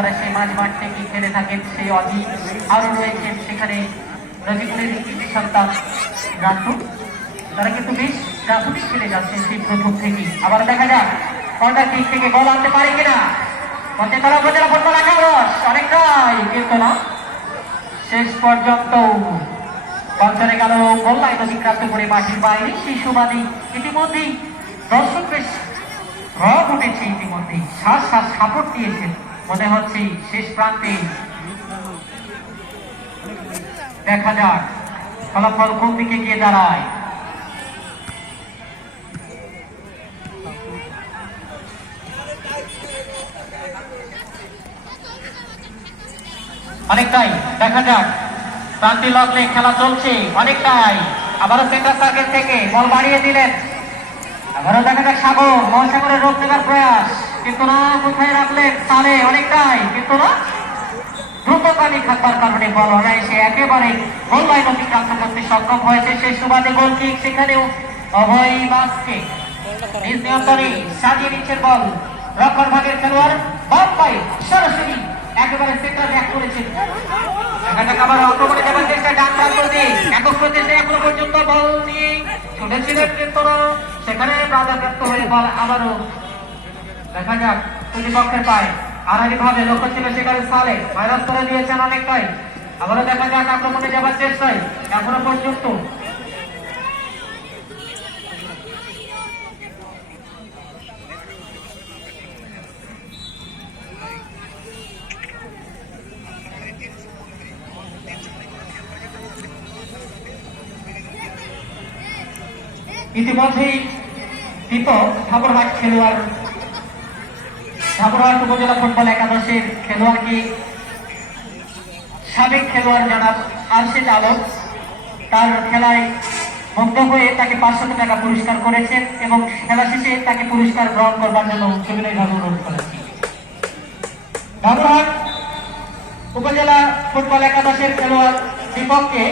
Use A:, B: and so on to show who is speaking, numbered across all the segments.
A: করে সেই মাঝ মাঠ থেকে খেলে থাকেন সেই অজিত আরও রয়েছেন সেখানে নজিবুলের কৃতি সন্তান রান্টু তারা কিন্তু বেশ দাপুটি খেলে যাচ্ছেন সেই প্রথম থেকেই। আবার দেখা যাক কর্নার দিক থেকে গোল আনতে পারে কিনা। একাদশ অনেকটাই কিন্তু না শেষ পর্যন্ত পঞ্চারে গেল গোল লাইন অতিক্রান্ত করে মাটির বাইরে সেই ইতিমধ্যেই দর্শক বেশ রব উঠেছে ইতিমধ্যেই। শ্বাস শ্বাস সাপোর্ট দিয়েছে মনে হচ্ছে শেষ প্রান্তে দেখা যাক ফলাফল কোন দিকে গিয়ে দাঁড়ায়। অনেকটাই, দেখা যাক। প্রান্তি লগ্নে খেলা চলছে, অনেকটাই। আবারও সেন্টার সার্কেল থেকে বল বাড়িয়ে দিলেন। আবারও দেখা যাক সাগর, মহাসাগরের রোগ দেওয়ার প্রয়াস। কিন্তু কোথায় রাখলেন? সালে অনেকটাই কিন্তু দ্রুত পানি খাবার কারণে বল অনায়াসে একেবারে গোল লাইন অতিক্রান্ত করতে সক্ষম হয়েছে। সেই সুবাদে গোল কিক, সেখানেও অভয় বাসকে। নিজ নিয়ন্ত্রণে সাজিয়ে নিচ্ছেন বল রক্ষণ ভাগের খেলোয়াড় বাম পায়ে সরাসরি একেবারে সেন্টার ব্যাক করেছেন। আবার আক্রমণে যাবার চেষ্টা, ডান প্রান্ত দিয়ে একক প্রচেষ্টা এখনও পর্যন্ত বল নিয়ে ছুটেছিলেন কিন্তু সেখানে বাধাপ্রাপ্ত হয়ে বল আবারও দেখা যাক, প্রতিপক্ষের পায়ে। আড়াই ভাবে লক্ষ্য ছিল সেখানে সালে। ভাইরাস করে দিয়েছেন অনেকটাই। আবারও দেখা যাক আক্রমণে যাবার চেষ্টায়। এখনও পর্যন্ত। ইতিমধ্যেই দীপক ঠাকুরহাট খেলোয়াড় ঠাকুরহাট উপজেলা ফুটবল একাদশের খেলোয়াড়কে সাবেক খেলোয়াড় জানাব আরশেদ আলম। তার খেলায় মুগ্ধ হয়ে তাকে পাঁচশত টাকা পুরস্কার করেছেন এবং খেলা শেষে তাকে পুরস্কার গ্রহণ করবার জন্য সুবিধাভাবে অনুরোধ করেছি ঠাকুরহাট উপজেলা ফুটবল একাদশের খেলোয়াড় দীপককে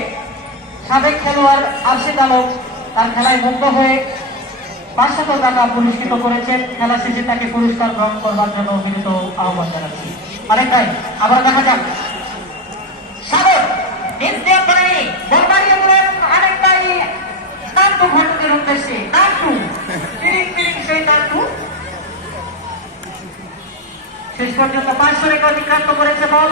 A: সাবেক খেলোয়াড় আরশেদ আলম তার খেলায় মুগ্ধ হয়ে পাঁচশত টাকা পুরস্কৃত করেছেন খেলা শেষে তাকে পুরস্কার গ্রহণ করবার জন্য বিনীত আহ্বান জানাচ্ছি। আরেকটাই আবার দেখা যাক। শেষ পর্যন্ত পাঁচশো রেখা অতিক্রান্ত করেছে বল।